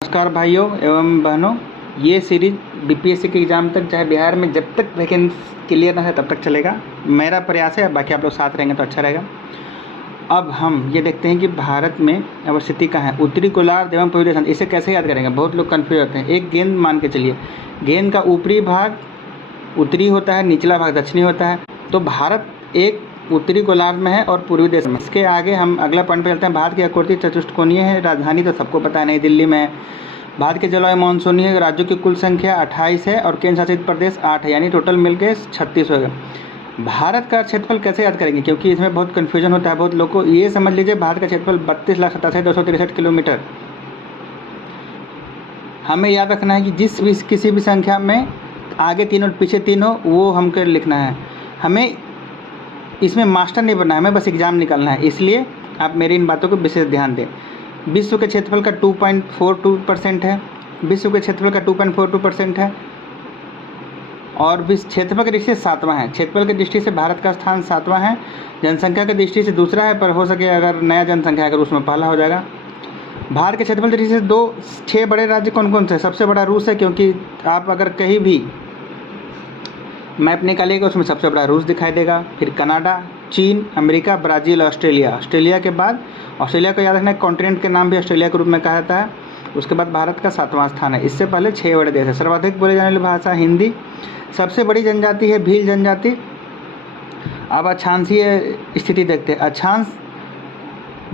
नमस्कार भाइयों एवं बहनों। ये सीरीज बीपीएससी के एग्ज़ाम तक, चाहे बिहार में जब तक वैकेंसी क्लियर ना है तब तक चलेगा। मेरा प्रयास है, बाकी आप लोग साथ रहेंगे तो अच्छा रहेगा। अब हम ये देखते हैं कि भारत में अवस्थिति कहाँ है। उत्तरी गोलार्ध एवं पूर्वी देशांतर, इसे कैसे याद करेंगे? बहुत लोग कन्फ्यूज होते हैं। एक गेंद मान के चलिए, गेंद का ऊपरी भाग उत्तरी होता है, निचला भाग दक्षिणी होता है। तो भारत एक उत्तरी गोलार्ध में है और पूर्वी देश में। इसके आगे हम अगला पॉइंट पर चलते हैं। भारत की आकृति चतुष्कोणीय है। राजधानी तो सबको पता है, नई दिल्ली में है। भारत के जलवायु मानसूनी है। राज्यों की कुल संख्या 28 है और केंद्र शासित प्रदेश 8 है, यानी टोटल मिलके 36 हो गए। भारत का क्षेत्रफल कैसे याद करेंगे? क्योंकि इसमें बहुत कन्फ्यूजन होता है बहुत लोग को। ये समझ लीजिए, भारत का क्षेत्रफल 32,87,263 किलोमीटर। हमें याद रखना है कि किसी भी संख्या में आगे 3 और पीछे 3 हो, वो हमको लिखना है। हमें इसमें मास्टर नहीं बनना है, हमें बस एग्ज़ाम निकालना है। इसलिए आप मेरी इन बातों को विशेष ध्यान दें। विश्व के क्षेत्रफल का 2.42% है। विश्व के क्षेत्रफल का 2.42% है और विश्व क्षेत्रफल की दृष्टि से 7वां है। क्षेत्रफल की दृष्टि से भारत का स्थान 7वां है। जनसंख्या की दृष्टि से दूसरा है, पर हो सके अगर नया जनसंख्या अगर उसमें पहला हो जाएगा। भारत के क्षेत्रफल की दृष्टि से 6 बड़े राज्य कौन कौन से? सबसे बड़ा रूस है, क्योंकि आप अगर कहीं भी मैप निकालिएगा उसमें सबसे बड़ा रूस दिखाई देगा। फिर कनाडा, चीन, अमेरिका, ब्राज़ील, ऑस्ट्रेलिया। ऑस्ट्रेलिया के बाद, ऑस्ट्रेलिया को याद रखना है, कॉन्टिनेंट के नाम भी ऑस्ट्रेलिया के रूप में कहा जाता है। उसके बाद भारत का 7वां स्थान है। इससे पहले 6 बड़े देश है। सर्वाधिक बोले जाने वाली भाषा हिंदी। सबसे बड़ी जनजाति है भील जनजाति। अब अक्षांशीय स्थिति देखते हैं। अक्षांश,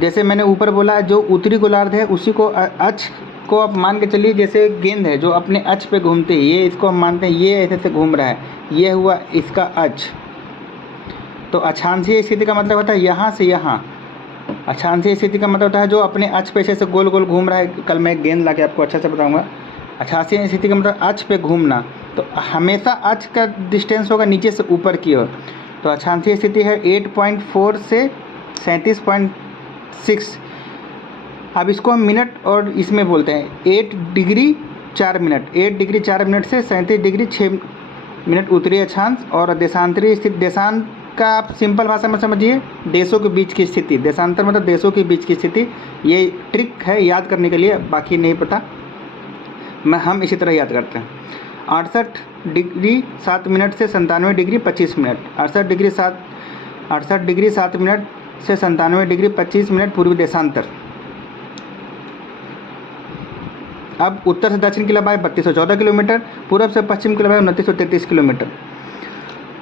जैसे मैंने ऊपर बोला, जो उत्तरी गोलार्ध है उसी को अक्ष को आप मान के चलिए, जैसे गेंद है जो अपने अक्ष पे घूमती है, ये इसको हम मानते हैं ये ऐसे से घूम रहा है, ये हुआ इसका अक्ष। तो अक्षांशीय स्थिति का मतलब होता है यहाँ से यहाँ। अक्षांशीय स्थिति का मतलब होता है जो अपने अक्ष पे ऐसे गोल गोल घूम रहा है। कल मैं एक गेंद ला के आपको अच्छा से बताऊँगा। अक्षांशीय स्थिति का मतलब अक्ष पे घूमना। तो हमेशा अक्ष का डिस्टेंस होगा नीचे से ऊपर की ओर। तो अक्षांशीय स्थिति है 8.4 से 37.6। अब इसको हम मिनट और इसमें बोलते हैं 8 डिग्री 4 मिनट। 8 डिग्री 4 मिनट से 37 डिग्री 6 मिनट उत्तरी अक्षांश। और देशांतरीय स्थिति, देशांत का आप सिंपल भाषा में समझिए, देशों के बीच की स्थिति। देशांतर मतलब देशों के बीच की स्थिति। ये ट्रिक है याद करने के लिए, बाकी नहीं पता। हम इसी तरह याद करते हैं। 68 डिग्री 7 मिनट से 97 डिग्री 25 मिनट। 68 डिग्री 7 मिनट से 97 डिग्री 25 मिनट पूर्वी देशांतर। अब उत्तर से दक्षिण की लंबाई 3214 किलोमीटर, पूर्व से पश्चिम की लंबाई 2933 किलोमीटर।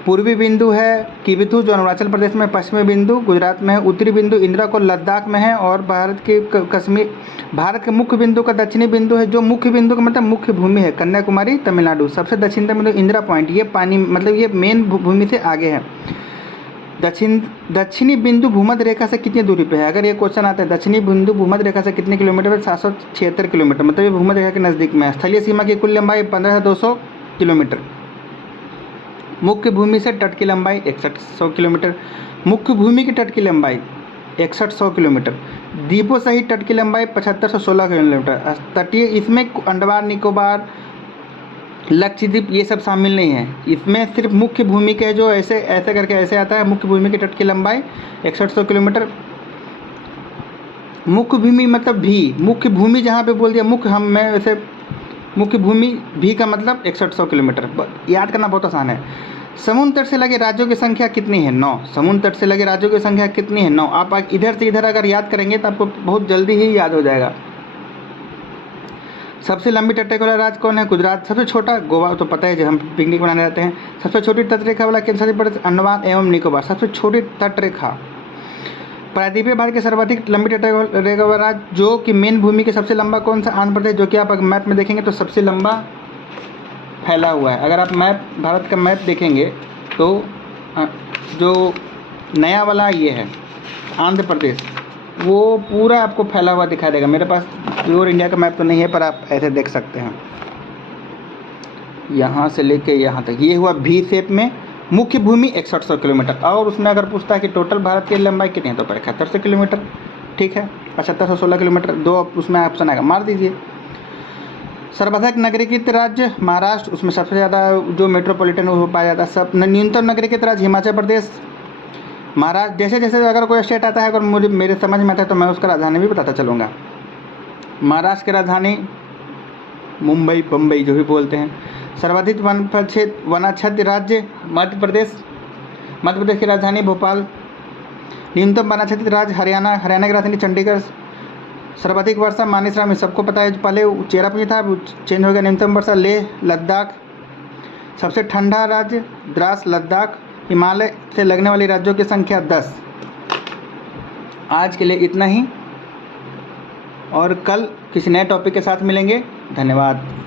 पूर्वी बिंदु है किबिथु जो अरुणाचल प्रदेश में, पश्चिमी बिंदु गुजरात में है, उत्तरी बिंदु इंदिरा को लद्दाख में है, और भारत के मुख्य बिंदु का दक्षिणी बिंदु है, जो मुख्य बिंदु का मतलब मुख्य भूमि है, कन्याकुमारी तमिलनाडु। सबसे दक्षिणतम बिंदु इंदिरा पॉइंट, ये पानी मतलब ये मेन भूमि से आगे है। दक्षिणी बिंदु भूमध्य रेखा से कितनी दूरी पे है? अगर ये क्वेश्चन आता है दक्षिणी बिंदु भूमध्य रेखा से कितने किलोमीटर है? 776 किलोमीटर, मतलब ये भूमध्य रेखा के नज़दीक में है। स्थलीय सीमा की कुल लंबाई 15,200 किलोमीटर। मुख्य भूमि से तट की लंबाई 6100 किलोमीटर। मुख्य भूमि की तट की लंबाई 6100 किलोमीटर। द्वीपों सहित तट की लंबाई 7516 किलोमीटर। तटीय, इसमें अंडमान निकोबार, लक्षद्वीप ये सब शामिल नहीं है। इसमें सिर्फ मुख्य भूमि के जो ऐसे करके ऐसे आता है। मुख्य भूमि के तट की लंबाई 6100 किलोमीटर। मुख्य भूमि मतलब भी, मुख्य भूमि जहाँ पे बोल दिया मुख्य, मैं वैसे मुख्य भूमि भी का मतलब 6100 किलोमीटर। याद करना बहुत आसान है। समुद्र तट से लगे राज्यों की संख्या कितनी है? 9। समुद्र तट से लगे राज्यों की संख्या कितनी है? 9। आप इधर से इधर अगर याद करेंगे तो आपको बहुत जल्दी ही याद हो जाएगा। सबसे लंबी तटरेखा वाला राज्य कौन है? गुजरात। सबसे छोटा गोवा, तो पता है जो हम पिकनिक मनाने जाते हैं। सबसे छोटी तटरेखा वाला केंद्र शासित प्रदेश अंडमान एवं निकोबार। सबसे छोटी तटरेखा। प्रायद्वीपीय भारत के सर्वाधिक लंबी तटरेखा वाला राज्य जो कि मेन भूमि के सबसे लंबा कौन सा? आंध्र प्रदेश, जो कि आप मैप में देखेंगे तो सबसे लंबा फैला हुआ है। अगर आप भारत का मैप देखेंगे तो जो नया वाला ये है आंध्र प्रदेश, वो पूरा आपको फैला हुआ दिखाई देगा। मेरे पास प्योर इंडिया का मैप तो नहीं है, पर आप ऐसे देख सकते हैं, यहाँ से लेके यहाँ तक। ये हुआ भी शेप में। मुख्य भूमि 6100 किलोमीटर। और उसमें अगर पूछता है कि टोटल भारत की लंबाई कितनी है, तो 7100 किलोमीटर। ठीक है, 7516 किलोमीटर। 2 उसमें ऑप्शन आएगा, मार दीजिए। सर्वाधिक नगरीकृत राज्य महाराष्ट्र, उसमें सबसे ज़्यादा जो मेट्रोपॉलिटन वो पाया जाता है। सब न्यूनतम नगरीकृत राज्य हिमाचल प्रदेश, महाराष्ट्र। जैसे जैसे अगर कोई स्टेट आता है, अगर मेरे समझ में आता है तो मैं उसका राजधानी भी बताता चलूँगा। महाराष्ट्र की राजधानी मुंबई, बम्बई जो भी बोलते हैं। सर्वाधिक वनाच्छादित राज्य मध्य प्रदेश, मध्य प्रदेश की राजधानी भोपाल। न्यूनतम वनाच्छादित राज्य हरियाणा, हरियाणा की राजधानी चंडीगढ़। सर्वाधिक वर्षा मानेसर, सबको पता है, पहले चेरापूंजी था, अब चेंज हो गया। न्यूनतम वर्षा लेह लद्दाख। सबसे ठंडा राज्य द्रास लद्दाख। हिमालय से लगने वाली राज्यों की संख्या 10। आज के लिए इतना ही, और कल किसी नए टॉपिक के साथ मिलेंगे। धन्यवाद।